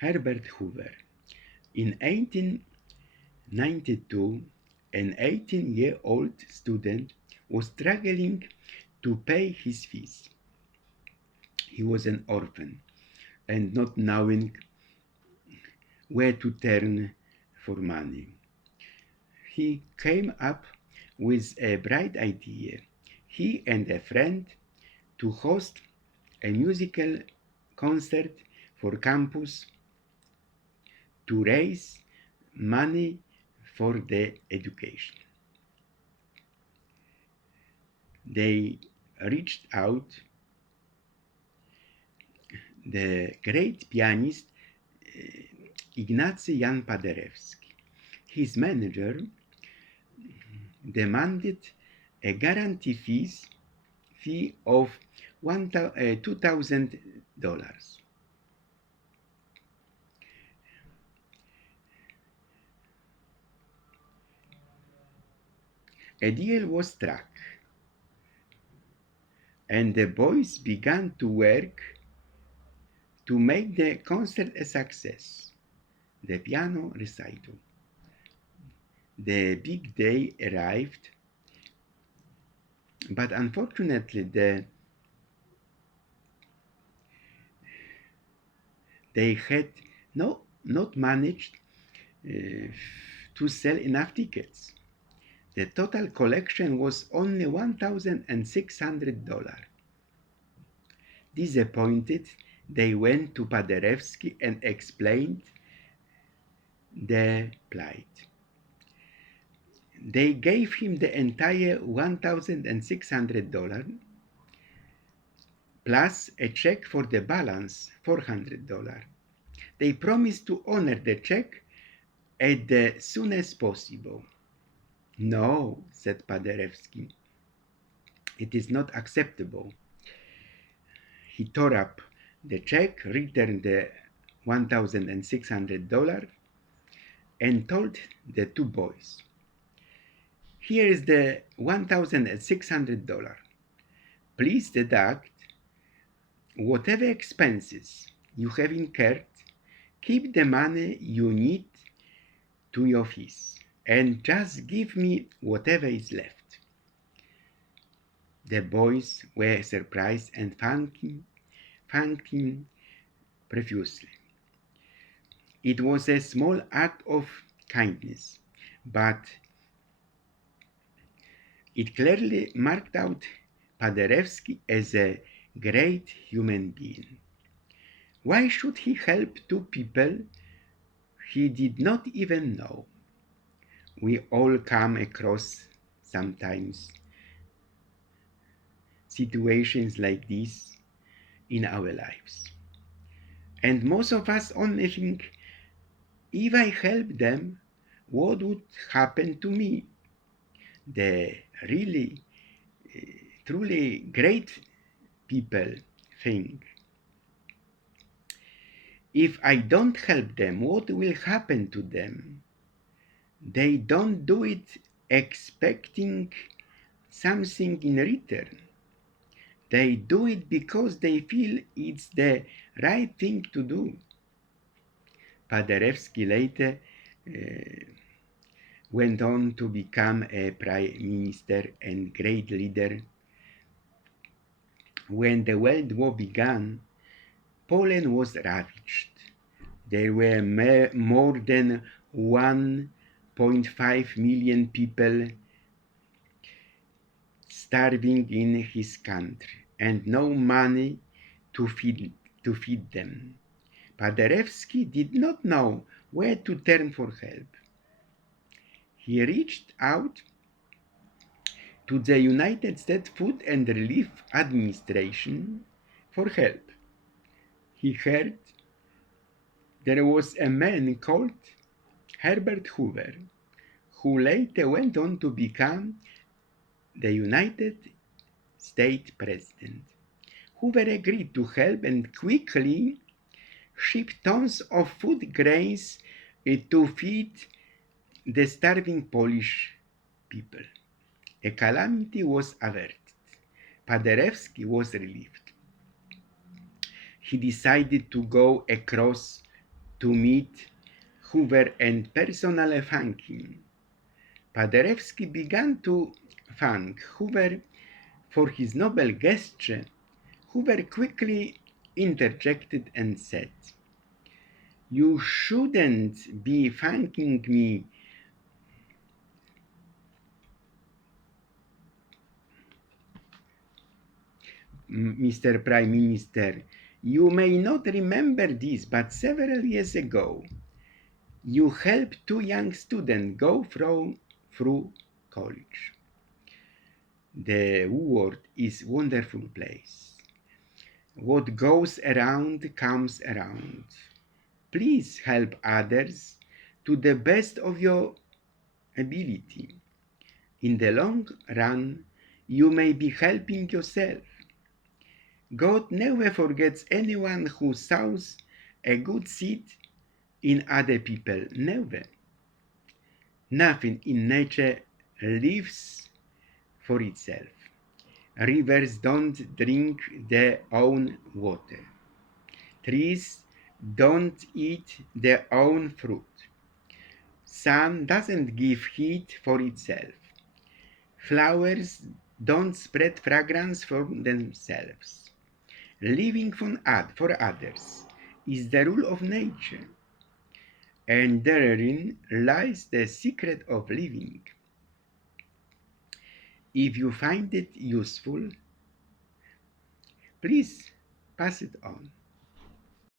Herbert Hoover. In 1892, an 18-year-old student was struggling to pay his fees. He was an orphan and not knowing where to turn for money. He came up with a bright idea. He and a friend to host a musical concert for campus to raise money for the education. They reached out the great pianist Ignacy Jan Paderewski. His manager demanded a guarantee fee of $2,000. A deal was struck, and the boys began to work to make the concert a success. The piano recital. The big day arrived, but unfortunately they had not managed to sell enough tickets. The total collection was only $1,600. Disappointed, they went to Paderewski and explained their plight. They gave him the entire $1,600 plus a check for the balance, $400. They promised to honor the check as soon as possible. No, said Paderewski, it is not acceptable. He tore up the check, returned the $1,600, and told the two boys, "Here is the $1,600. Please deduct whatever expenses you have incurred. Keep the money you need to your fees, and just give me whatever is left." The boys were surprised and thanked him profusely. It was a small act of kindness, but it clearly marked out Paderewski as a great human being. Why should he help two people he did not even know? We all come across sometimes situations like this in our lives. And most of us only think, if I help them, what would happen to me? The really, truly great people think, if I don't help them, what will happen to them? They don't do it expecting something in return. They do it because they feel it's the right thing to do. Paderewski later went on to become a prime minister and great leader. When the World War began, Poland was ravaged. There were more than 1.5 million people starving in his country, and no money to feed them. Paderewski did not know where to turn for help. He reached out to the United States Food and Relief Administration for help. He heard there was a man called Herbert Hoover, who later went on to become the United States President. Hoover agreed to help and quickly shipped tons of food grains to feed the starving Polish people. A calamity was averted. Paderewski was relieved. He decided to go across to meet Hoover and personally thank him. Paderewski began to thank Hoover for his noble gesture. Hoover quickly interjected and said, "You shouldn't be thanking me, Mr. Prime Minister. You may not remember this, but several years ago, you helped two young students go through college. The world is a wonderful place. What goes around comes around. Please help others to the best of your ability. In the long run, you may be helping yourself. God never forgets anyone who sows a good seed in other people. Never. Nothing in nature lives for itself. Rivers don't drink their own water. Trees don't eat their own fruit. Sun doesn't give heat for itself. Flowers don't spread fragrance for themselves. Living for others is the rule of nature, and therein lies the secret of living. If you find it useful, please pass it on.